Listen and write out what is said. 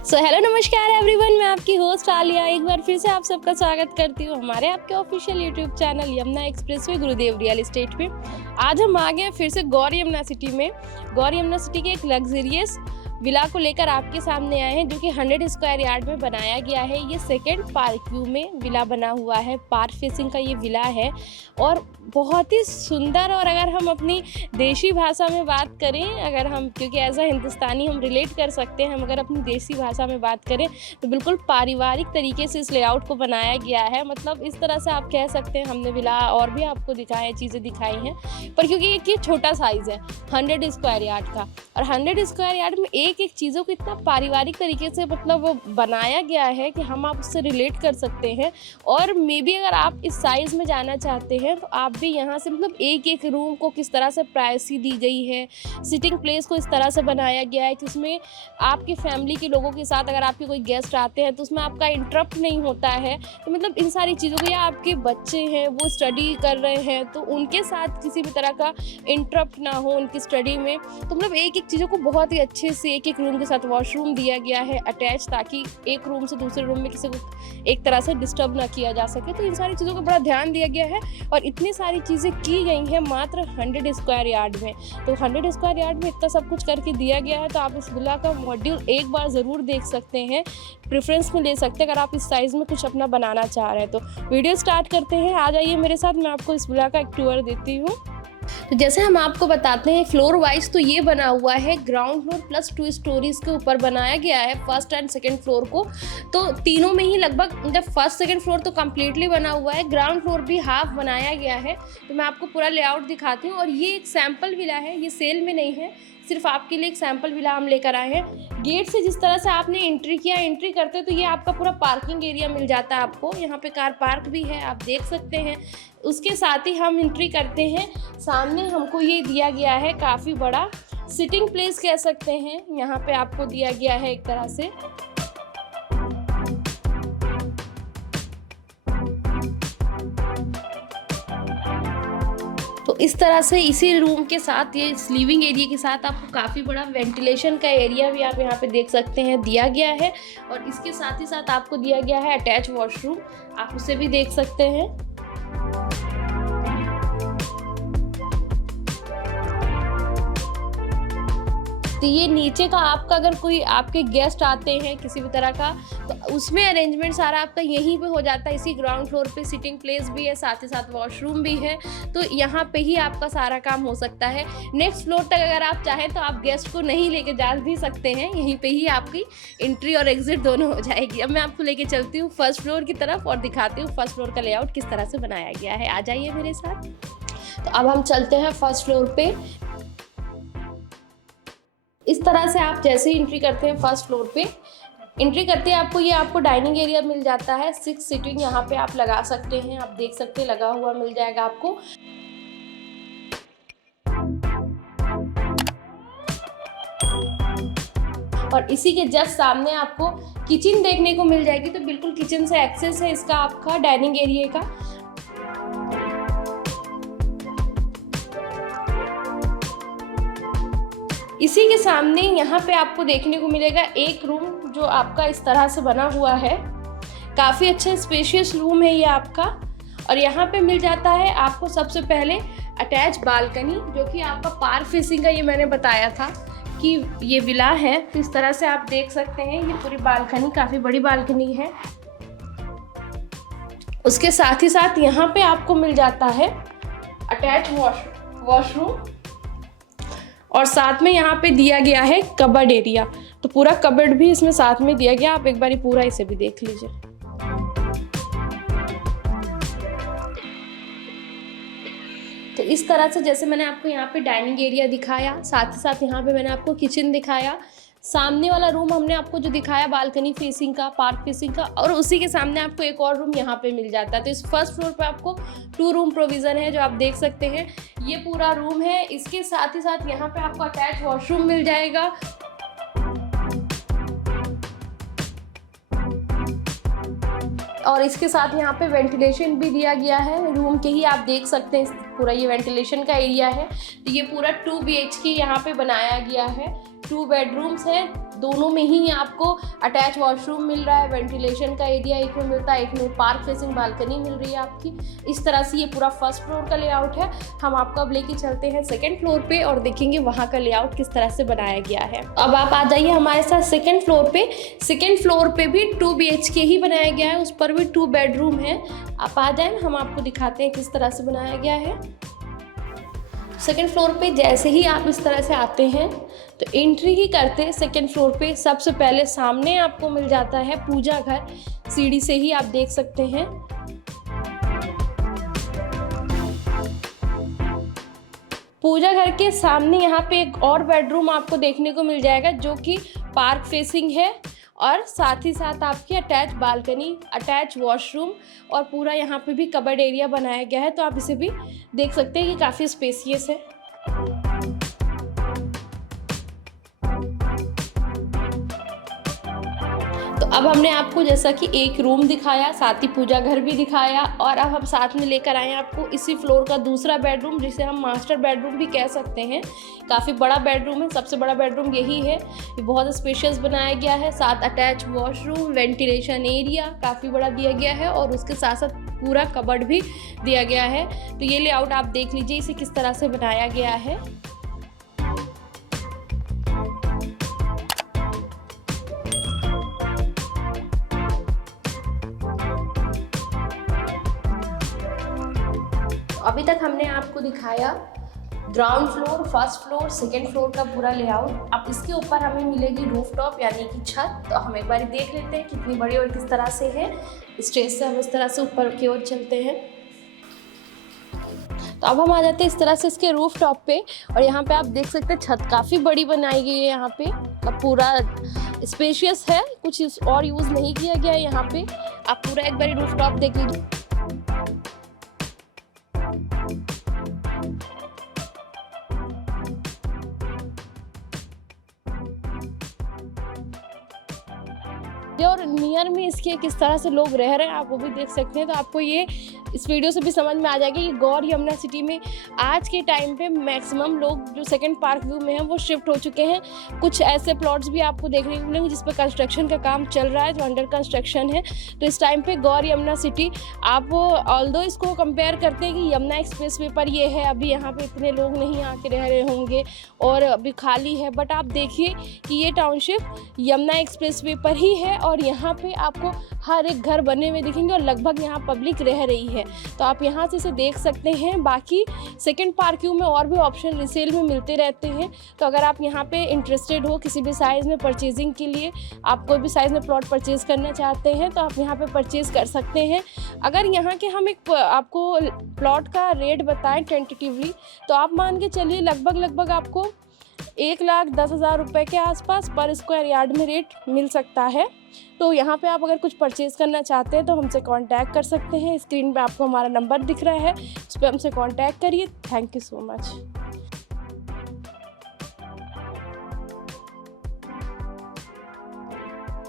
Hello नमस्कार everyone, मैं आपकी होस्ट आलिया एक बार फिर से आप सबका स्वागत करती हूँ हमारे आपके official YouTube channel Yamuna expressway गुरुदेव रियल एस्टेट पे। आज हम आ गए फिर से गौर यमुना सिटी में। गौर यमुना सिटी के एक लग्जरियस विला को लेकर आपके सामने आए हैं, जो कि 100 स्क्वायर यार्ड में बनाया गया है। ये सेकेंड पार्क व्यू में विला बना हुआ है, पार्क फेसिंग का ये विला है और बहुत ही सुंदर। और अगर हम अपनी देशी भाषा में बात करें, अगर हम, क्योंकि एज अ हिंदुस्तानी हम रिलेट कर सकते हैं, हम अगर अपनी देसी भाषा में बात करें तो बिल्कुल पारिवारिक तरीके से इस लेआउट को बनाया गया है। मतलब इस तरह से आप कह सकते हैं। हमने विला और भी आपको दिखाए, चीज़ें दिखाई हैं, पर क्योंकि ये छोटा साइज़ है 100 स्क्वायर यार्ड का, और 100 स्क्वायर यार्ड में एक एक चीज़ों को इतना पारिवारिक तरीके से मतलब वो बनाया गया है कि हम आप उससे रिलेट कर सकते हैं। और मे बी अगर आप इस साइज़ में जाना चाहते हैं तो आप भी यहाँ से मतलब एक एक रूम को किस तरह से प्राइवेसी दी गई है, सिटिंग प्लेस को इस तरह से बनाया गया है कि उसमें आपकी फैमिली के लोगों के साथ अगर आपके कोई गेस्ट आते हैं तो उसमें आपका इंटरप्ट नहीं होता है। तो मतलब इन सारी चीज़ों को, या आपके बच्चे हैं वो स्टडी कर रहे हैं तो उनके साथ किसी भी तरह का इंटरप्ट ना हो उनकी स्टडी में। तो मतलब एक एक चीज़ों को बहुत ही अच्छे से, एक एक रूम के साथ वॉशरूम दिया गया है अटैच, ताकि एक रूम से दूसरे रूम में किसी को एक तरह से डिस्टर्ब ना किया जा सके। तो इन सारी चीज़ों को बड़ा ध्यान दिया गया है और इतनी सारी चीज़ें की गई हैं मात्र 100 स्क्वायर यार्ड में। तो 100 स्क्वायर यार्ड में इतना सब कुछ करके दिया गया है, तो आप इस विला का मॉड्यूल एक बार ज़रूर देख सकते हैं, प्रेफरेंस में ले सकते हैं अगर आप इस साइज़ में कुछ अपना बनाना चाह रहे हैं। तो वीडियो स्टार्ट करते हैं, आ जाइए मेरे साथ, मैं आपको इस विला का एक टूर देती हूँ। तो जैसे हम आपको बताते हैं फ्लोर वाइज, तो ये बना हुआ है ग्राउंड फ्लोर प्लस 2 स्टोरीज के ऊपर बनाया गया है फर्स्ट एंड सेकंड फ्लोर को। तो तीनों में ही लगभग, मतलब फर्स्ट सेकंड फ्लोर तो कम्प्लीटली बना हुआ है, ग्राउंड फ्लोर भी हाफ बनाया गया है। तो मैं आपको पूरा लेआउट दिखाती हूँ। और ये एक सैम्पल विला है, ये सेल में नहीं है, सिर्फ आपके लिए एक सैम्पल विला हम लेकर आए हैं। गेट से जिस तरह से आपने एंट्री किया, एंट्री करते तो ये आपका पूरा पार्किंग एरिया मिल जाता है आपको। यहाँ पे कार पार्क भी है, आप देख सकते हैं। उसके साथ ही हम एंट्री करते हैं, सामने हमको ये दिया गया है काफ़ी बड़ा सिटिंग प्लेस कह सकते हैं। यहाँ पे आपको दिया गया है एक तरह से। तो इस तरह से इसी रूम के साथ, ये लिविंग एरिया के साथ आपको काफ़ी बड़ा वेंटिलेशन का एरिया भी आप यहाँ पे देख सकते हैं दिया गया है। और इसके साथ ही साथ आपको दिया गया है अटैच वॉशरूम, आप उसे भी देख सकते हैं। तो ये नीचे का आपका, अगर कोई आपके गेस्ट आते हैं किसी भी तरह का, तो उसमें अरेंजमेंट सारा आपका यहीं पे हो जाता है। इसी ग्राउंड फ्लोर पे सिटिंग प्लेस भी है, साथ ही साथ वॉशरूम भी है। तो यहाँ पे ही आपका सारा काम हो सकता है। नेक्स्ट फ्लोर तक अगर आप चाहें तो आप गेस्ट को नहीं लेके जा भी सकते हैं, यहीं पे ही आपकी एंट्री और एग्जिट दोनों हो जाएगी। अब मैं आपको लेके चलती हूँ फर्स्ट फ्लोर की तरफ और दिखाती हूँ फर्स्ट फ्लोर का लेआउट किस तरह से बनाया गया है। आ जाइए मेरे साथ। तो अब हम चलते हैं फर्स्ट फ्लोर पे। इस तरह से आप जैसे ही एंट्री करते हैं फर्स्ट फ्लोर पे, एंट्री करते हैं आपको डाइनिंग एरिया मिल जाता है। 6 सीटिंग यहाँ पे आप लगा सकते हैं, आप देख सकते हैं लगा हुआ मिल जाएगा आपको। और इसी के जस्ट सामने आपको किचन देखने को मिल जाएगी। तो बिल्कुल किचन से एक्सेस है इसका आपका डाइनिंग एरिया का। इसी के सामने यहाँ पे आपको देखने को मिलेगा एक रूम, जो आपका इस तरह से बना हुआ है। काफ़ी अच्छा स्पेशियस रूम है ये आपका। और यहाँ पे मिल जाता है आपको सबसे पहले अटैच बालकनी, जो कि आपका पार्क फेसिंग का, ये मैंने बताया था कि ये विला है। तो इस तरह से आप देख सकते हैं ये पूरी बालकनी, काफ़ी बड़ी बालकनी है। उसके साथ ही साथ यहाँ पे आपको मिल जाता है अटैच वॉशरूम, और साथ में यहाँ पे दिया गया है कबर्ड एरिया। तो पूरा कबर्ड भी इसमें साथ में दिया गया, आप एक बार पूरा इसे भी देख लीजिए। तो इस तरह से जैसे मैंने आपको यहाँ पे डाइनिंग एरिया दिखाया, साथ ही साथ यहाँ पे मैंने आपको किचन दिखाया। सामने वाला रूम हमने आपको जो दिखाया बालकनी फेसिंग का, पार्क फेसिंग का, और उसी के सामने आपको एक और रूम यहाँ पे मिल जाता है। तो इस फर्स्ट फ्लोर पे आपको 2 रूम प्रोविज़न है, जो आप देख सकते हैं। ये पूरा रूम है। इसके साथ ही साथ यहाँ पे आपको अटैच वॉशरूम मिल जाएगा। और इसके साथ यहाँ पे वेंटिलेशन भी दिया गया है रूम के ही, आप देख सकते हैं पूरा ये वेंटिलेशन का एरिया है। तो ये पूरा 2 BHK यहाँ पे बनाया गया है। 2 बेडरूम्स हैं, दोनों में ही आपको अटैच वॉशरूम मिल रहा है, वेंटिलेशन का एरिया एक में मिलता है, एक में पार्क फेसिंग बालकनी मिल रही है आपकी। इस तरह से ये पूरा फर्स्ट फ्लोर का लेआउट है। हम आपको अब लेके चलते हैं सेकंड फ्लोर पे और देखेंगे वहाँ का लेआउट किस तरह से बनाया गया है। अब आप आ जाइए हमारे साथ सेकंड फ्लोर पे। सेकंड फ्लोर पे भी 2 BHK ही बनाया गया है, उस पर भी 2 बेडरूम है। आप आ जाए, हम आपको दिखाते हैं किस तरह से बनाया गया है। सेकंड फ्लोर पे जैसे ही आप इस तरह से आते हैं तो एंट्री ही करते सेकंड फ्लोर पे सबसे पहले सामने आपको मिल जाता है पूजा घर। सीढ़ी से ही आप देख सकते हैं। पूजा घर के सामने यहाँ पे एक और बेडरूम आपको देखने को मिल जाएगा जो कि पार्क फेसिंग है और साथ ही साथ आपकी अटैच बालकनी, अटैच वॉशरूम और पूरा यहाँ पे भी कबर्ड एरिया बनाया गया है। तो आप इसे भी देख सकते हैं, ये काफ़ी स्पेसियस है। तो अब हमने आपको जैसा कि एक रूम दिखाया, साथ ही पूजा घर भी दिखाया और अब हम साथ में लेकर आए हैं आपको इसी फ्लोर का दूसरा बेडरूम, जिसे हम मास्टर बेडरूम भी कह सकते हैं। काफ़ी बड़ा बेडरूम है, सबसे बड़ा बेडरूम यही है। ये बहुत स्पेशियस बनाया गया है, साथ अटैच वॉशरूम, वेंटिलेशन एरिया काफ़ी बड़ा दिया गया है और उसके साथ साथ पूरा कबर्ड भी दिया गया है। तो ये लेआउट आप देख लीजिए, इसे किस तरह से बनाया गया है। अभी तक हमने आपको दिखाया ground floor, first floor, second floor का पूरा लेआउट। अब इसके ऊपर हमें मिलेगी रूफटॉप यानी कि छत। तो हम एक बार देख लेते हैं कितनी बड़ी और किस तरह से है। स्टेज से हम इस तरह से ऊपर की ओर चलते हैं। तो अब हम आ जाते हैं इस तरह से इसके रूफटॉप पे और यहाँ पे आप देख सकते हैं छत काफ़ी बड़ी बनाई गई है। यहाँ पे अब पूरा स्पेशियस है, कुछ और यूज़ नहीं किया गया है यहाँ पे। आप पूरा एक बार रूफटॉप देख लीजिए। और नियर में इसके किस तरह से लोग रह रहे हैं आप वो भी देख सकते हैं। तो आपको ये इस वीडियो से भी समझ में आ जाएगा कि गौर यमुना सिटी में आज के टाइम पे मैक्सिमम लोग जो सेकंड पार्क व्यू में हैं वो शिफ्ट हो चुके हैं। कुछ ऐसे प्लॉट्स भी आपको देखने को मिलेंगे जिस पर कंस्ट्रक्शन का काम चल रहा है, जो अंडर कंस्ट्रक्शन है। तो इस टाइम पे गौर यमुना सिटी आप ऑल्दो इसको कंपेयर करते हैं कि यमुना एक्सप्रेस वे पर ये है, अभी यहाँ पे इतने लोग नहीं आके रह रहे होंगे और अभी खाली है, बट आप देखिए कि ये टाउनशिप यमुना एक्सप्रेस वे पर ही है और यहाँ पे आपको हर एक घर बने हुए दिखेंगे और लगभग यहाँ पब्लिक रह रही है। तो आप यहाँ से इसे देख सकते हैं। बाकी सेकंड पार्क व्यू में और भी ऑप्शन रिसेल में मिलते रहते हैं। तो अगर आप यहाँ पे इंटरेस्टेड हो किसी भी साइज़ में परचेजिंग के लिए, आप कोई भी साइज़ में प्लॉट परचेज़ करना चाहते हैं तो आप यहाँ पे परचेज़ कर सकते हैं। अगर यहाँ के हम एक आपको प्लॉट का रेट बताएं टेंटेटिवली तो आप मान के चलिए लगभग आपको 1,10,000 रुपये के आसपास पर स्क्वायर यार्ड में रेट मिल सकता है। तो यहाँ पे आप अगर कुछ परचेज़ करना चाहते हैं तो हमसे कांटेक्ट कर सकते हैं। स्क्रीन पे आपको हमारा नंबर दिख रहा है, उस पर हमसे कांटेक्ट करिए। Thank you so much.